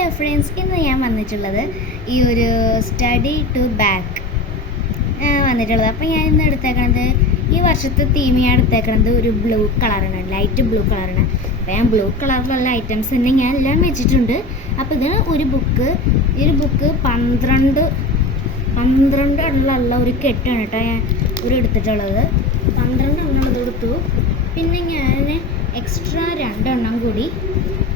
Hello friends, ഇന്ന് ഞാൻ വന്നിട്ടുള്ളത് ഈ ഒരു സ്റ്റഡി ടു ബാക്ക് വന്നിട്ടുള്ളത്. അപ്പോൾ ഞാൻ ഇന്ന് എടുത്തേക്കണത്, ഈ വർഷത്തെ തീം ഞാൻ എടുത്തേക്കണത് ഒരു ബ്ലൂ കളറാണ്, ലൈറ്റ് ബ്ലൂ കളറാണ്. അപ്പോൾ ഞാൻ ബ്ലൂ കളറിലുള്ള ഐറ്റംസ് തന്നെ ഞാൻ എല്ലാം വെച്ചിട്ടുണ്ട്. അപ്പോൾ ഇതിന് ഒരു ബുക്ക് 12 എണ്ണമുള്ള ഒരു കെട്ടാണ് കേട്ടോ ഞാൻ എടുത്തിട്ടുള്ളത്. 12 എണ്ണം എടുത്തു. പിന്നെ ഞാൻ എക്സ്ട്രാ 2 എണ്ണം കൂടി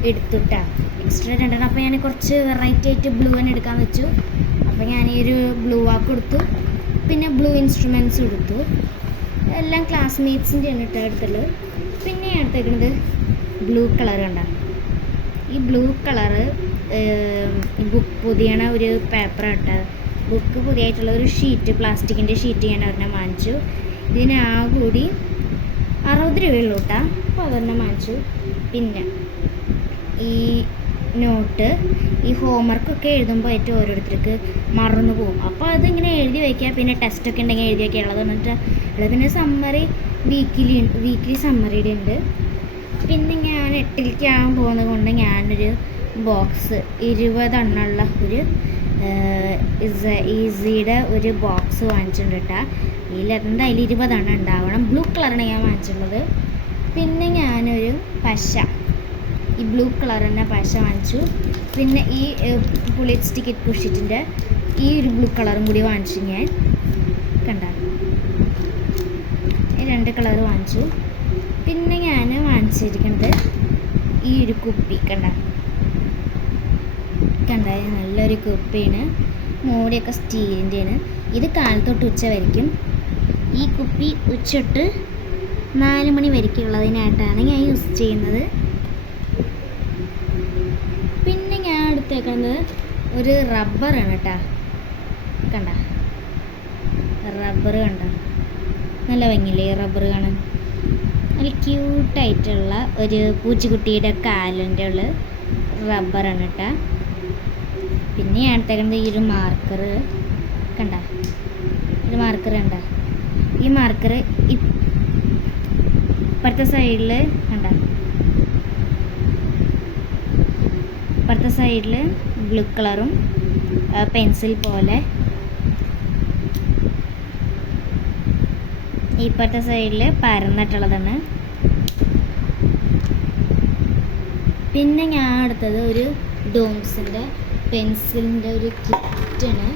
എടുത്തുട്ടാ, എക്സ്ട്രാ 2 എണ്ണം. അപ്പോൾ ഞാൻ കുറച്ച് വെറൈറ്റി ആയിട്ട് ബ്ലൂ തന്നെ എടുക്കാൻ വെച്ചു. അപ്പോൾ ഞാൻ ഈ ഒരു ബ്ലൂ വാക്ക് എടുത്തു, പിന്നെ ബ്ലൂ ഇൻസ്ട്രുമെൻറ്റ്സ് എടുത്തു. എല്ലാം ക്ലാസ്മേറ്റ്സിൻ്റെ ആണ് കേട്ടോ എടുത്തുള്ളത്. പിന്നെ ഞാൻ എടുത്തേക്കുന്നത് ബ്ലൂ കളർ കണ്ട, ഈ ബ്ലൂ കളറ് ബുക്ക് പുതിയണ ഒരു പേപ്പർ ഇട്ട ബുക്ക് പുതിയായിട്ടുള്ള ഒരു ഷീറ്റ്, പ്ലാസ്റ്റിക്കിൻ്റെ ഷീറ്റ് ഞാൻ ഒരെണ്ണം വാങ്ങിച്ചു. ഇതിന് ആ കൂടി 60 രൂപയുള്ളൂ കേട്ടോ. അപ്പോൾ അതൊരെണ്ണം വാങ്ങിച്ചു. പിന്നെ ഈ നോട്ട്, ഈ ഹോംവർക്കൊക്കെ എഴുതുമ്പോൾ ഏറ്റവും ഓരോരുത്തർക്ക് മറന്നു പോകും. അപ്പോൾ അതിങ്ങനെ എഴുതി വയ്ക്കുക. പിന്നെ ടെസ്റ്റൊക്കെ ഉണ്ടെങ്കിൽ എഴുതി വയ്ക്കുക. ഉള്ളത് എന്നിട്ട് പിന്നെ സമ്മറി വീക്കിലി സമ്മറിയുടെ ഉണ്ട്. പിന്നെ ഞാൻ 8ലേക്ക് ആകാൻ പോകുന്നത് കൊണ്ട് ഞാനൊരു ബോക്സ് 20 എണ്ണമുള്ള ഒരു ഈസിയുടെ ഒരു ബോക്സ് വാങ്ങിച്ചിട്ടുണ്ട് കേട്ടോ. എന്തായാലും 20 എണ്ണം ഉണ്ടാവണം. ബ്ലൂ കളറാണ് ഞാൻ വാങ്ങിച്ചിട്ടുള്ളത്. പിന്നെ ഞാനൊരു പശ, ഈ ബ്ലൂ കളർ തന്നെ പശ വാങ്ങിച്ചു. പിന്നെ ഈ പുളിറ്റ് സ്റ്റിക്കറ്റ് പുഷിറ്റിൻ്റെ ഈ ഒരു ബ്ലൂ കളറും കൂടി വാങ്ങിച്ചു. ഞാൻ കണ്ട ഈ 2 കളർ വാങ്ങിച്ചു. പിന്നെ ഞാൻ വാങ്ങിച്ചിരിക്കുന്നത് ഈ ഒരു കുപ്പി കണ്ട നല്ലൊരു കുപ്പിയാണ്. മൂടിയൊക്കെ സ്റ്റീലിൻ്റെയാണ്. ഇത് കാലത്തൊട്ട് ഉച്ച വരയ്ക്കും. ഈ കുപ്പി ഉച്ചട്ട് 4 മണി വരയ്ക്കുള്ളതിനായിട്ടാണ് ഞാൻ യൂസ് ചെയ്യുന്നത്. പിന്നെ ഞാൻ എടുത്തേക്കുന്നത് ഒരു റബ്ബറാണ് കേട്ടോ. കണ്ട റബ്ബർ കണ്ട നല്ല ഭംഗിയില്ലേ റബ്ബർ കാണാൻ. നല്ല ക്യൂട്ടായിട്ടുള്ള ഒരു പൂച്ചക്കുട്ടിയുടെ കാലിൻ്റെ ഉള്ള റബ്ബറാണ് കേട്ടോ. പിന്നെ ഞാൻ എടുത്തേക്കുന്നത് ഈ ഒരു മാർക്കർ കണ്ട, ഒരു മാർക്കർ കണ്ട. ഈ മാർക്കർ ഇപ്പുറത്തെ സൈഡിൽ കണ്ട, ഇപ്പുറത്തെ സൈഡിൽ ബ്ലൂ കളറും പെൻസിൽ പോലെ, ഇപ്പുറത്തെ സൈഡിൽ പരന്നിട്ടുള്ളതാണ്. പിന്നെ ഞാൻ എടുത്തത് ഒരു ഡോംസിൻ്റെ പെൻസിലിൻ്റെ ഒരു കിറ്റാണ്.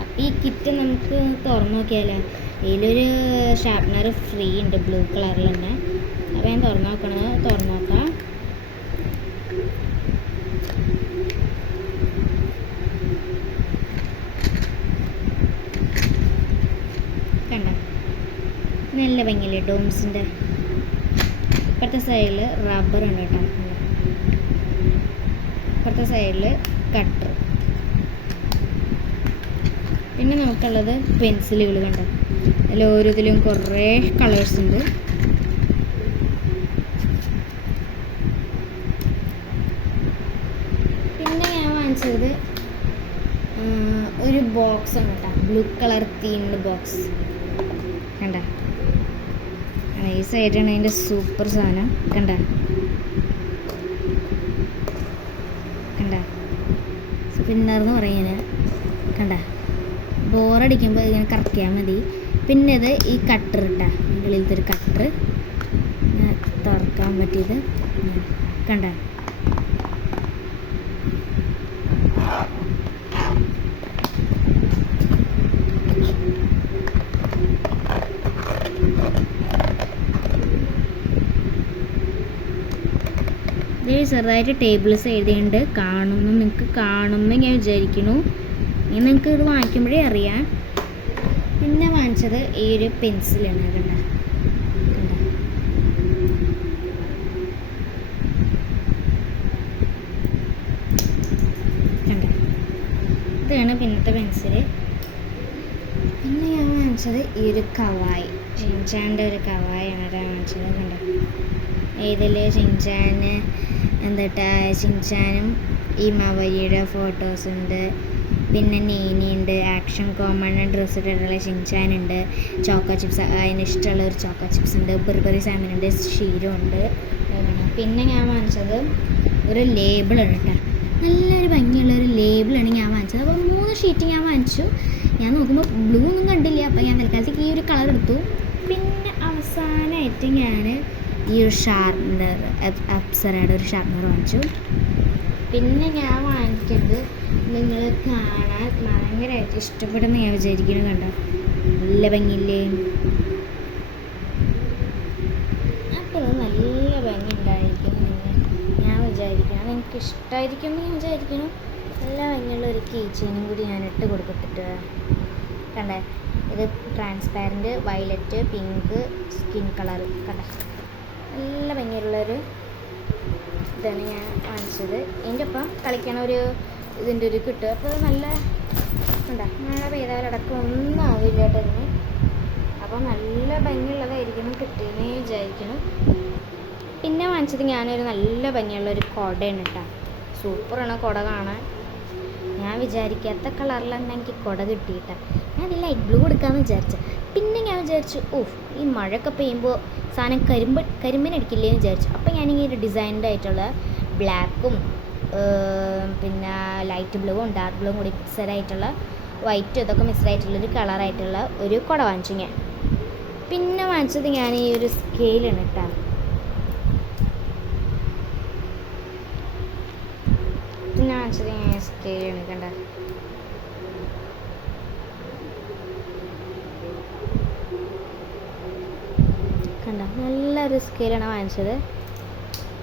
അപ്പോൾ ഈ കിറ്റ് നമുക്ക് തുറന്നു നോക്കിയാലേ, ഇതിലൊരു ഷാർപ്നർ ഫ്രീ ഉണ്ട് ബ്ലൂ കളറിൽ തന്നെ. അപ്പോൾ ഞാൻ തുറന്നു നോക്കാം. കണ്ട നല്ല ഭംഗിയില്ലേ ഡോംസിൻ്റെ. ഇപ്പുറത്തെ സൈഡിൽ റബ്ബറാണ് കേട്ടോ. ഇപ്പുറത്തെ സൈഡിൽ കട്ടർ. പിന്നെ നമുക്കുള്ളത് പെൻസിലുകൾ കണ്ട, അതിൽ ഓരോതിലും കുറേ കളേഴ്സ് ഉണ്ട്. പിന്നെ ഞാൻ വാങ്ങിച്ചത് ഒരു ബോക്സ് ആണ് കേട്ടോ, ബ്ലൂ കളർ തീംഡ് ബോക്സ് കണ്ട. ഈ സൈഡാണ് അതിൻ്റെ സൂപ്പർ സാധനം കണ്ട. സ്പിന്നർന്ന് പറയുന്നത് കണ്ട. ബോറടിക്കുമ്പോൾ ഇങ്ങനെ കറക്കിയാൽ മതി. പിന്നെ ഇത് ഈ കട്ടർ ഇട്ടാ, ഉള്ളിലത്തെ ഒരു കട്ടർ തുറക്കാൻ പറ്റിയത് കണ്ട. ഇതിൽ ചെറുതായിട്ട് ടേബിൾസ് എഴുതിയുണ്ട്. നിങ്ങൾക്ക് കാണുമെന്ന് ഞാൻ വിചാരിക്കുന്നു. ഇനി നിങ്ങൾക്ക് ഇത് വാങ്ങിക്കുമ്പോഴേ അറിയാം. പിന്നെ വാങ്ങിച്ചത് ഈ ഒരു പെൻസിലാണ് കണ്ട. ഇതാണ് പിന്നത്തെ പെൻസിൽ. പിന്നെ ഞാൻ വാങ്ങിച്ചത് ഈ ഒരു കവായി, ഷിൻചാൻ്റെ ഒരു കവായാണ് വാങ്ങിച്ചത് കണ്ട. ഇതിൽ ഷിൻചാന് ഷിൻചാനും ഈ മാവരിയുടെ ഫോട്ടോസ് ഉണ്ട്. പിന്നെ നീനിയുണ്ട്, ആക്ഷൻ കോമൺ ഡ്രസ്സ് ഇട്ടിട്ടുള്ള ഷിൻചാനുണ്ട്, ചോക്കോ ചിപ്സ് അതിന് ഇഷ്ടമുള്ള ഒരു ചോക്കോ ചിപ്സ് ഉണ്ട്, ബെർബറി സാമിനുണ്ട്, ഷീരോ ഉണ്ട്. പിന്നെ ഞാൻ വാങ്ങിച്ചത് ഒരു ലേബിളാണ് കേട്ടോ. നല്ലൊരു ഭംഗിയുള്ളൊരു ലേബിളാണ് ഞാൻ വാങ്ങിച്ചത്. അപ്പോൾ 3 ഷീറ്റ് ഞാൻ വാങ്ങിച്ചു. ഞാൻ നോക്കുമ്പോൾ ബ്ലൂ ഒന്നും കണ്ടില്ല. അപ്പോൾ ഞാൻ തൽക്കാലത്തേക്ക് ഈ ഒരു കളർ എടുത്തു. പിന്നെ അവസാനമായിട്ട് ഞാൻ ഈ ഒരു ഷാർപ്നർ, അപ്സരയുടെ ഒരു ഷാർപ്നർ വാങ്ങിച്ചു. പിന്നെ ഞാൻ വാങ്ങിക്കുന്നത് നിങ്ങൾ കാണാൻ ഭയങ്കരമായിട്ട് ഇഷ്ടപ്പെടുന്ന ഞാൻ വിചാരിക്കുന്നു. കണ്ടോ, നല്ല ഭംഗിയില്ലേ? അപ്പോൾ നല്ല ഭംഗി ഉണ്ടായിരിക്കും ഞാൻ വിചാരിക്കണം. അതെനിക്ക് ഇഷ്ടമായിരിക്കും എന്ന് ഞാൻ വിചാരിക്കണം. നല്ല ഭംഗിയുള്ള ഒരു കീ ചെയിനും കൂടി ഞാൻ ഇട്ട് കൊടുത്തിട്ട് കണ്ടേ. ഇത് transparent violet pink skin colour കണ്ടേ, നല്ല ഭംഗിയുള്ളൊരു ഇതാണ് ഞാൻ വാങ്ങിച്ചത്. ഇതിൻ്റെ ഒപ്പം കളിക്കണ ഒരു ഇതിൻ്റെ ഒരു കിട്ടുക. അപ്പോൾ നല്ല കണ്ടോ, മഴ പെയ്താലടക്കം ഒന്നും ആവില്ല കേട്ടതിന്. അപ്പോൾ നല്ല ഭംഗിയുള്ളതായിരിക്കണം കിട്ടിയെന്ന് വിചാരിക്കണം. പിന്നെ വാങ്ങിച്ചത് ഞാനൊരു നല്ല ഭംഗിയുള്ളൊരു കുടയാണ് കേട്ടോ. സൂപ്പറാണ് കുട കാണാൻ. ഞാൻ വിചാരിക്കാത്ത കളറിൽ തന്നെ എനിക്ക് കുട കിട്ടിയിട്ടാണ്. ഞാൻ അതിൽ ലൈറ്റ് ബ്ലൂ എടുക്കാമെന്ന് വിചാരിച്ചു. പിന്നെ ഞാൻ വിചാരിച്ചു ഈ മഴയൊക്കെ പെയ്യുമ്പോൾ സാധനം കരിമ്പനടിക്കില്ലേന്ന് വിചാരിച്ചു. അപ്പോൾ ഞാനിങ്ങനെ ഒരു ഡിസൈൻഡ് ആയിട്ടുള്ള ബ്ലാക്കും പിന്നെ ലൈറ്റ് ബ്ലൂവും ഡാർക്ക് ബ്ലൂവും കൂടി മിക്സഡ് ആയിട്ടുള്ള വൈറ്റും ഇതൊക്കെ മിക്സഡ് ആയിട്ടുള്ളൊരു കളറായിട്ടുള്ള ഒരു കുട വാങ്ങിച്ചു ഞാൻ. പിന്നെ വാങ്ങിച്ചത് ഞാൻ ഈ ഒരു സ്കെയിലാണ് കേട്ടോ. പിന്നെ വാങ്ങിച്ചത് ഞാൻ സ്കെയിലാണ് കണ്ട. കണ്ട നല്ലൊരു സ്കെയിലാണ് വാങ്ങിച്ചത്.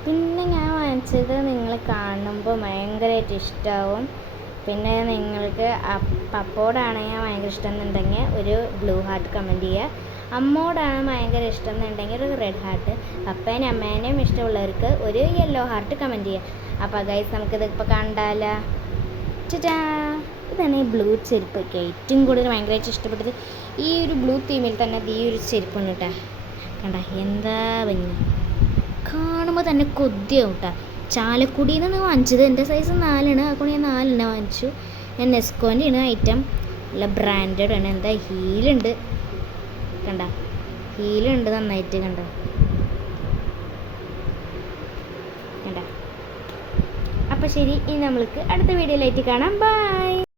പിന്നെ ഞാൻ വാങ്ങിച്ചത് നിങ്ങൾ കാണുമ്പോൾ ഭയങ്കരമായിട്ട് ഇഷ്ടമാവും. പിന്നെ നിങ്ങൾക്ക് പപ്പോടാണെങ്കിൽ ഭയങ്കര ഇഷ്ടം എന്നുണ്ടെങ്കിൽ ഒരു ബ്ലൂ ഹാർട്ട് കമൻറ്റ് ചെയ്യുക. അമ്മോടാണ് ഭയങ്കര ഇഷ്ടം എന്നുണ്ടെങ്കിൽ ഒരു റെഡ് ഹാർട്ട്, പപ്പേനും അമ്മേനെയും ഇഷ്ടമുള്ളവർക്ക് ഒരു യെല്ലോ ഹാർട്ട് കമൻറ്റ് ചെയ്യുക. അപ്പോൾ ഗൈസ് നമുക്കിത് ഇപ്പോൾ കണ്ടാലോ. ചേട്ടാ, ഇതാണ് ഈ ബ്ലൂ ചെരുപ്പ്. ഏറ്റവും കൂടുതൽ ഭയങ്കരമായിട്ട് ഇഷ്ടപ്പെട്ടത് ഈ ഒരു ബ്ലൂ തീമിൽ തന്നെ ഈ ഒരു ചെരുപ്പാണ് കേട്ടോ. കണ്ട എന്താ ഭംഗി, കാണുമ്പോൾ തന്നെ കൊതിയാവും കേട്ടോ. ചാലക്കുടിയിൽ നിന്നാണ് വാങ്ങിച്ചത്. എൻ്റെ സൈസ് 4ആണ്. അതുകൊണ്ട് ഞാൻ 4 വാങ്ങിച്ചു. ഞാൻ നെസ്കോൻ്റെ ആണ് ഐറ്റം. നല്ല ബ്രാൻഡഡ് ആണ്. എന്താ ഹീലുണ്ട് കണ്ട, ഹീലുണ്ട് നന്നായിട്ട് കണ്ട. അപ്പോൾ ശരി, ഇനി നമ്മൾക്ക് അടുത്ത വീഡിയോയിലായിട്ട് കാണാം. ബൈ.